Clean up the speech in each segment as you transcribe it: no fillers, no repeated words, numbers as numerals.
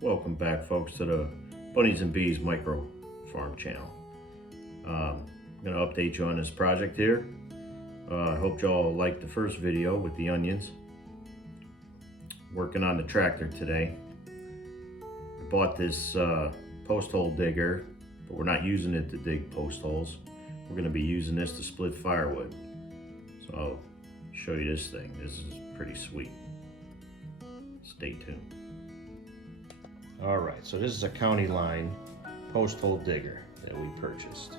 Welcome back, folks, to the Bunnies and Bees micro farm channel. I'm going to update you on this project here. I hope y'all liked the first video with the onions. Working on the tractor today. I bought this post hole digger, but we're not using it to dig post holes. We're going to be using this to split firewood. So I'll show you this thing. This is pretty sweet. Stay tuned. Alright, so this is a county line post hole digger that we purchased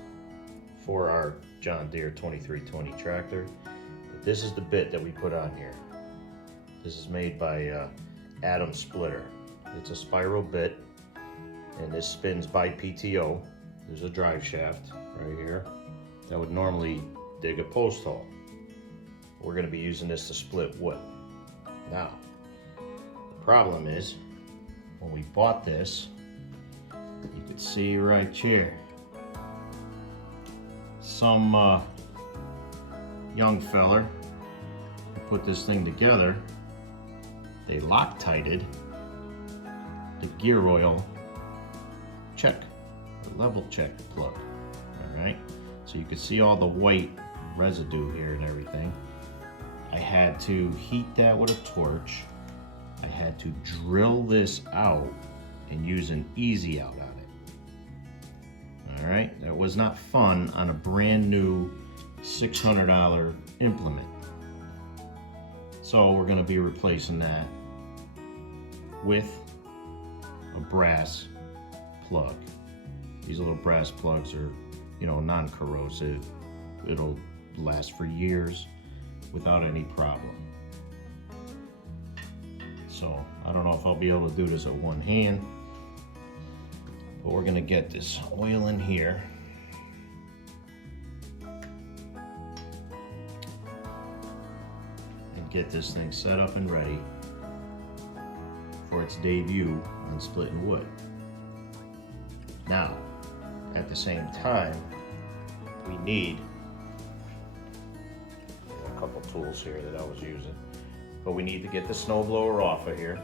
for our John Deere 2320 tractor. But this is the bit that we put on here. This is made by Adam Splitter. It's a spiral bit, and this spins by PTO. There's a drive shaft right here that would normally dig a post hole. We're going to be using this to split wood. Now, the problem is, when we bought this, you could see right here, some young feller who put this thing together, they Loctited the gear oil check, the level check plug. All right, so you can see all the white residue here and everything. I had to heat that with a torch. I had to drill this out and use an easy out on it. All right, that was not fun on a brand new $600 implement. So we're going to be replacing that with a brass plug. These little brass plugs are, non-corrosive. It'll last for years without any problem. So I don't know if I'll be able to do this at one hand, but we're gonna get this oil in here. And get this thing set up and ready for its debut on splitting wood. Now, at the same time, we need a couple tools here that I was using. But we need to get the snowblower off of here,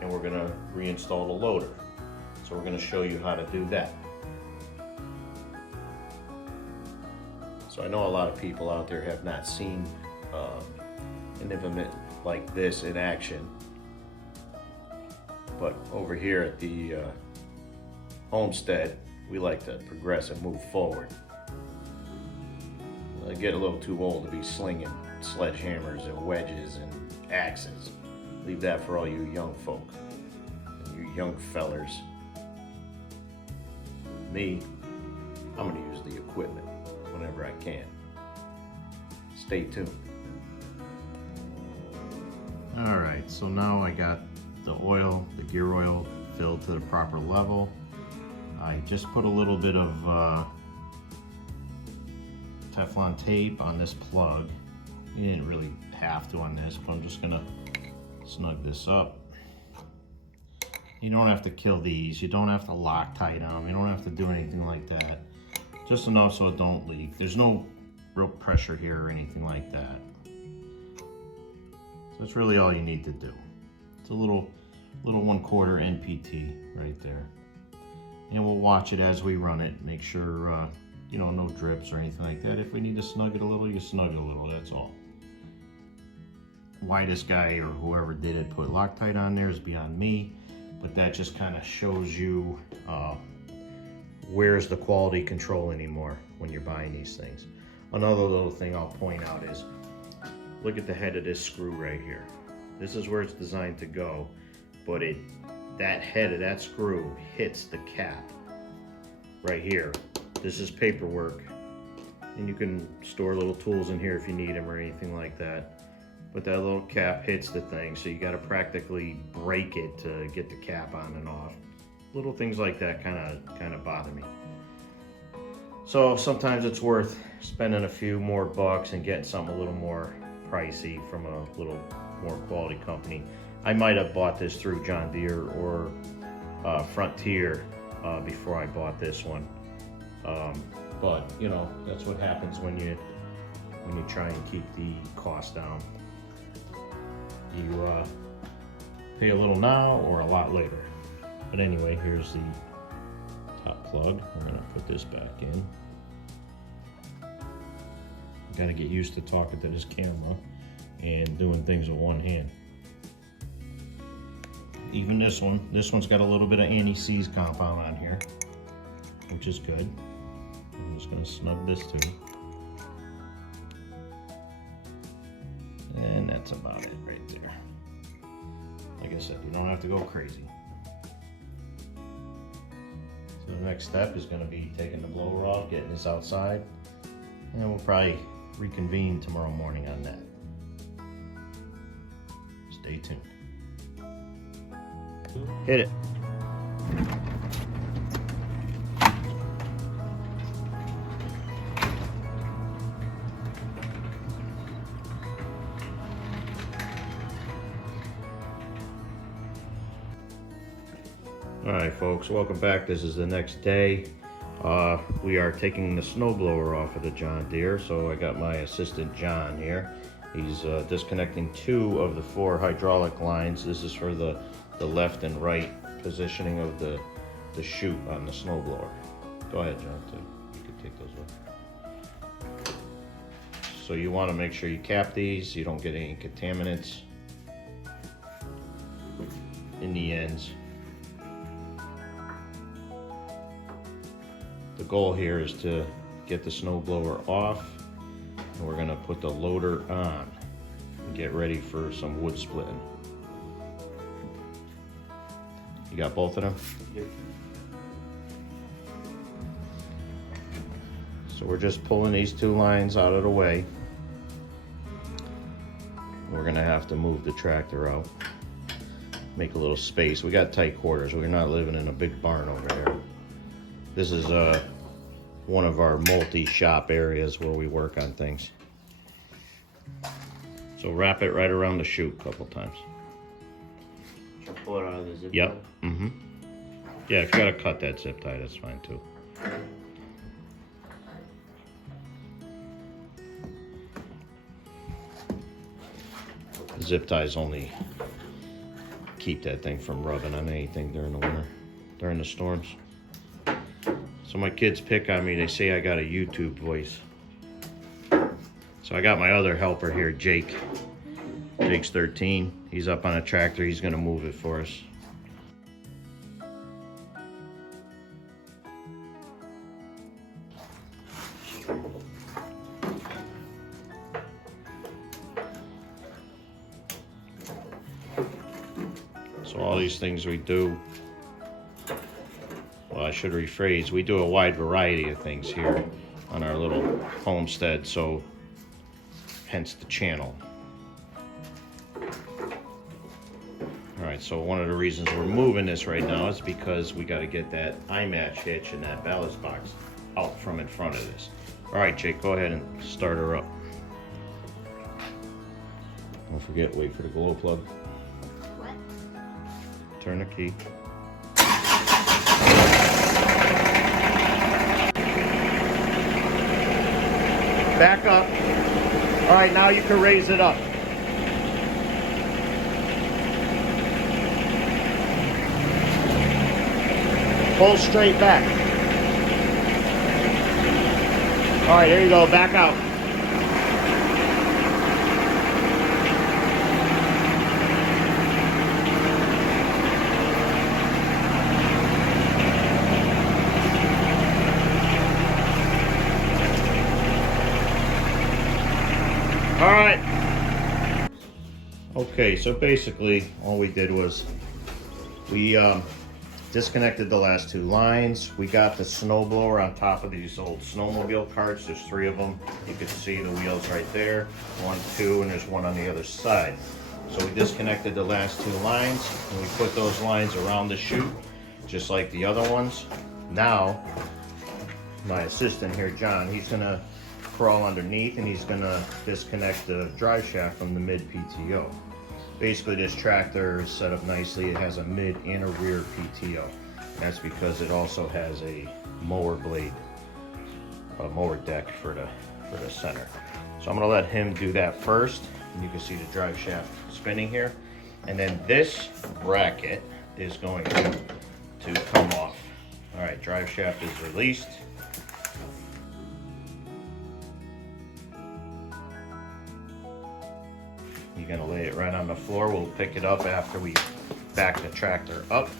and we're gonna reinstall the loader. So we're gonna show you how to do that. So I know a lot of people out there have not seen an implement like this in action, but over here at the homestead, we like to progress and move forward. I get a little too old to be slinging sledgehammers and wedges and axes. Leave that for all you young folk and you young fellers. Me, I'm gonna use the equipment whenever I can. Stay tuned. All right, so now I got the oil, the gear oil filled to the proper level. I just put a little bit of Teflon tape on this plug. You didn't really have to on this, but I'm just gonna snug this up. You don't have to kill these. You don't have to Loctite them. You don't have to do anything like that. Just enough so it don't leak. There's no real pressure here or anything like that. So that's really all you need to do. It's a little 1/4 NPT right there. And we'll watch it as we run it. Make sure no drips or anything like that. If we need to snug it a little, you snug it a little, that's all. Why this guy or whoever did it put Loctite on there is beyond me, but that just kind of shows you where's the quality control anymore when you're buying these things. Another little thing I'll point out is, look at the head of this screw right here. This is where it's designed to go, but that head of that screw hits the cap right here. This is paperwork, and you can store little tools in here if you need them or anything like that. But that little cap hits the thing, so you got to practically break it to get the cap on and off. Little things like that kind of bother me. So sometimes it's worth spending a few more bucks and getting something a little more pricey from a little more quality company. I might have bought this through John Deere or Frontier before I bought this one. But that's what happens when you try and keep the cost down. You pay a little now or a lot later. But anyway, here's the top plug. We're gonna put this back in. Gotta get used to talking to this camera and doing things with one hand. Even this one's got a little bit of anti-seize compound on here, which is good. I'm just gonna snug this too. And that's about it right there. Like I said, you don't have to go crazy. So the next step is gonna be taking the blower off, getting this outside, and we'll probably reconvene tomorrow morning on that. Stay tuned. Hit it. Alright folks, welcome back. This is the next day. We are taking the snowblower off of the John Deere, so I got my assistant John here. He's disconnecting 2 of the 4 hydraulic lines. This is for the left and right positioning of the chute on the snowblower. Go ahead, John, too. You can take those off. So you want to make sure you cap these, you don't get any contaminants in the ends. The goal here is to get the snowblower off, and we're gonna put the loader on and get ready for some wood splitting. You got both of them? Yep. So we're just pulling these 2 lines out of the way. We're gonna have to move the tractor out, make a little space. We got tight quarters. We're not living in a big barn over there. This is one of our multi-shop areas where we work on things. So wrap it right around the chute a couple times. Should I pull it out of the zip Yep. tie? Mm-hmm. Yeah, if you gotta cut that zip tie, that's fine too. The zip ties only keep that thing from rubbing on anything during the winter, during the storms. So my kids pick on me, they say I got a YouTube voice. So I got my other helper here, Jake. Jake's 13. He's up on a tractor, he's gonna move it for us. So all these things we do, well, I should rephrase, we do a wide variety of things here on our little homestead, so hence the channel. Alright, so one of the reasons we're moving this right now is because we got to get that eye-match hitch and that ballast box out from in front of this. Alright, Jake, go ahead and start her up. Don't forget, wait for the glow plug. What? Turn the key. Back up. All right, now you can raise it up. Pull straight back. All right, there you go, back out. All right. Okay, so basically all we did was we disconnected the last 2 lines. We got the snowblower on top of these old snowmobile carts. There's 3 of them. You can see the wheels right there. 1, 2, and there's one on the other side. So we disconnected the last 2 lines, and we put those lines around the chute, just like the other ones. Now, my assistant here, John, he's gonna crawl underneath and he's gonna disconnect the drive shaft from the mid PTO. Basically, this tractor is set up nicely. It has a mid and a rear PTO. That's because it also has a mower blade, a mower deck for the center. So I'm gonna let him do that first. And you can see the drive shaft spinning here. And then this bracket is going to come off. All right, drive shaft is released. You're gonna lay it right on the floor. We'll pick it up after we back the tractor up.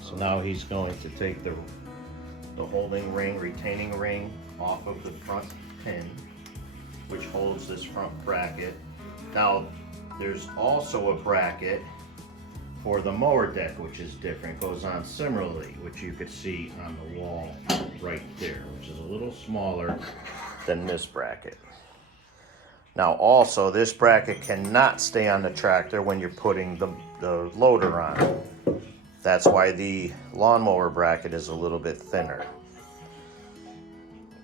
So now he's going to take the holding ring, retaining ring off of the front pin, which holds this front bracket. Now, there's also a bracket for the mower deck, which is different, goes on similarly, which you could see on the wall right there, which is a little smaller than this bracket. Now also, this bracket cannot stay on the tractor when you're putting the loader on. That's why the lawnmower bracket is a little bit thinner.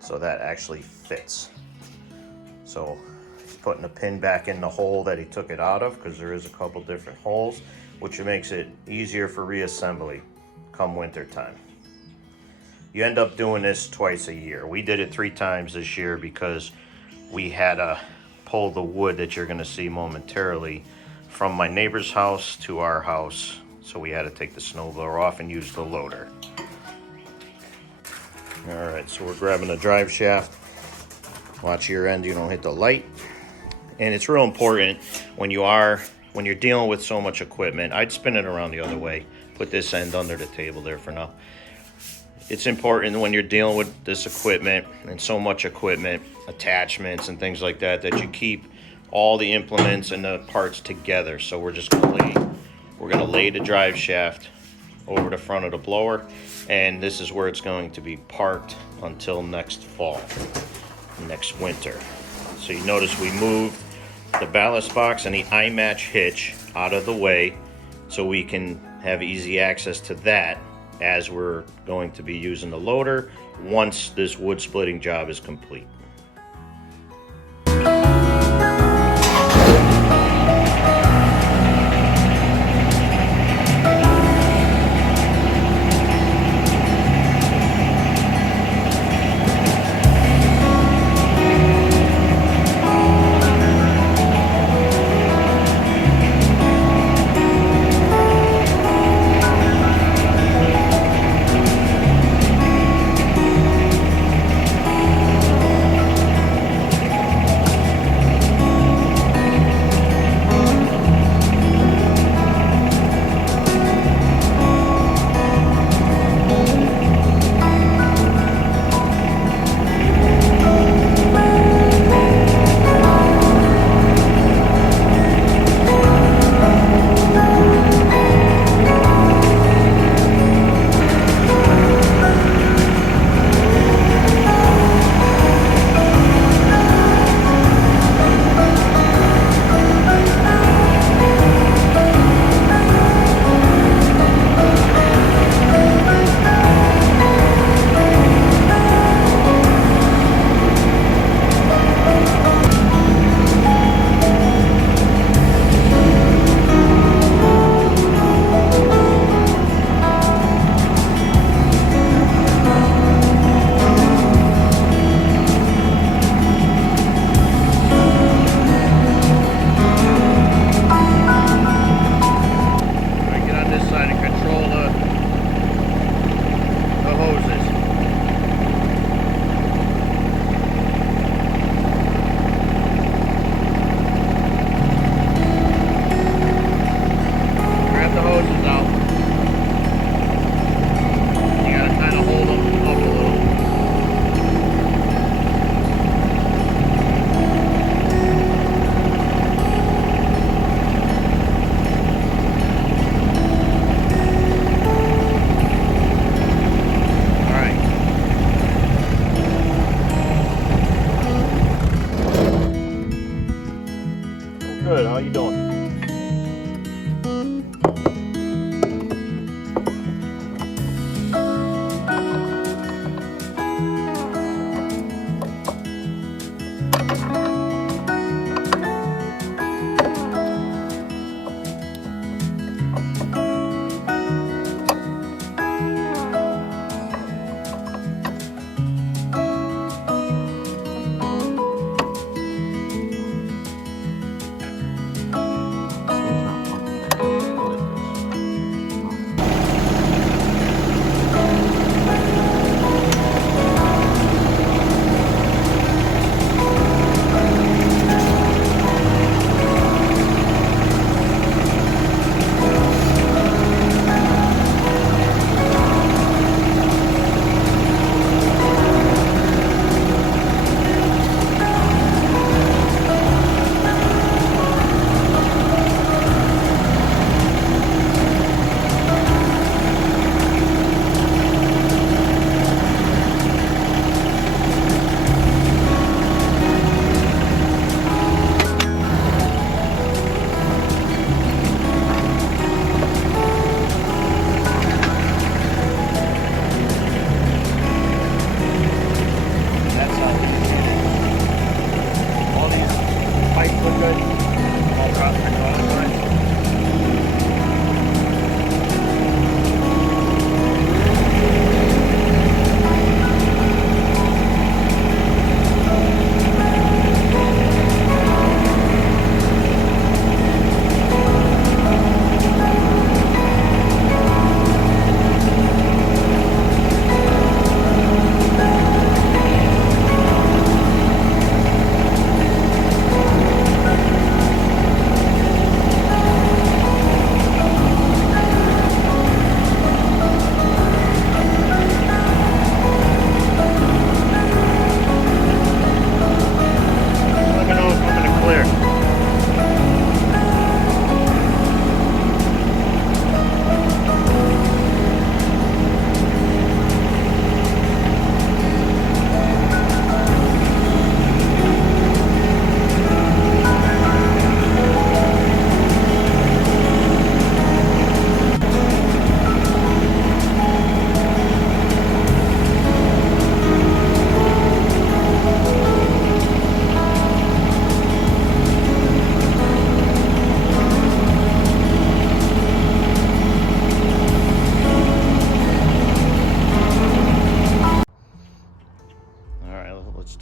So that actually fits. So he's putting a pin back in the hole that he took it out of, because there is a couple different holes, which makes it easier for reassembly come winter time. You end up doing this twice a year. We did it 3 times this year because we had to pull the wood that you're gonna see momentarily from my neighbor's house to our house. So we had to take the snowblower off and use the loader. All right, so we're grabbing the drive shaft. Watch your end, you don't hit the light. And it's real important when you're dealing with so much equipment. I'd spin it around the other way. Put this end under the table there for now. It's important when you're dealing with this equipment and so much equipment, attachments and things like that, that you keep all the implements and the parts together. So we're gonna lay the drive shaft over the front of the blower, and this is where it's going to be parked until next fall, next winter. So you notice we moved the ballast box and the eye match hitch out of the way so we can have easy access to that as we're going to be using the loader once this wood splitting job is complete.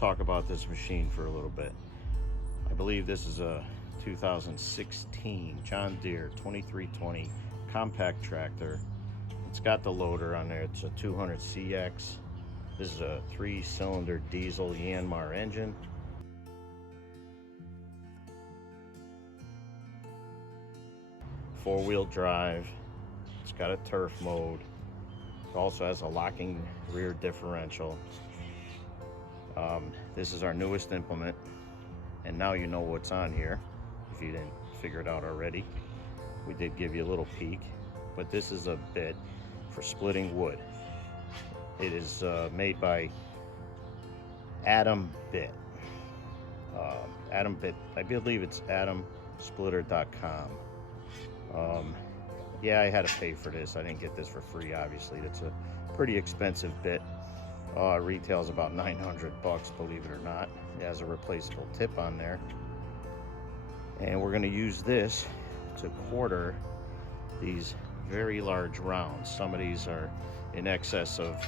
talk about this machine for a little bit. I believe this is a 2016 John Deere 2320 compact tractor. It's got the loader on there. It's a 200CX. This is a 3-cylinder diesel Yanmar engine. Four-wheel drive. It's got a turf mode. It also has a locking rear differential. This is our newest implement, and now you know what's on here if you didn't figure it out already. We did give you a little peek, but this is a bit for splitting wood. It is made by Adam Bit. Adam Bit, I believe it's adamsplitter.com. Yeah, I had to pay for this. I didn't get this for free, obviously. It's a pretty expensive bit. Retails about $900, believe it or not. It has a replaceable tip on there. And we're going to use this to quarter these very large rounds. Some of these are in excess of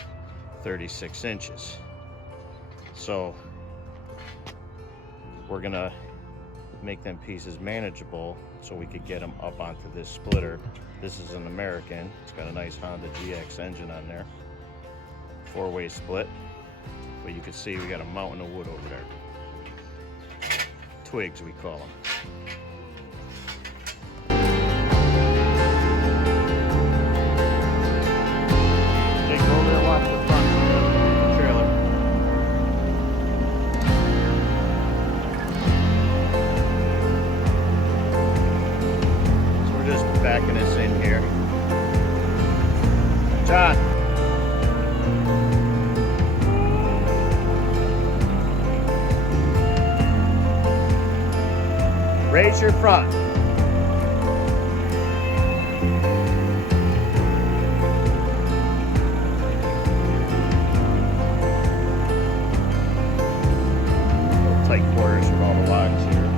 36 inches. So we're going to make them pieces manageable so we could get them up onto this splitter. This is an American. It's got a nice Honda GX engine on there. 4-way split. But you can see we got a mountain of wood over there. Twigs, we call them. Take over there, watch the front trailer. So we're just backing this in here. John. Raise your front. Little tight quarters with all the logs here.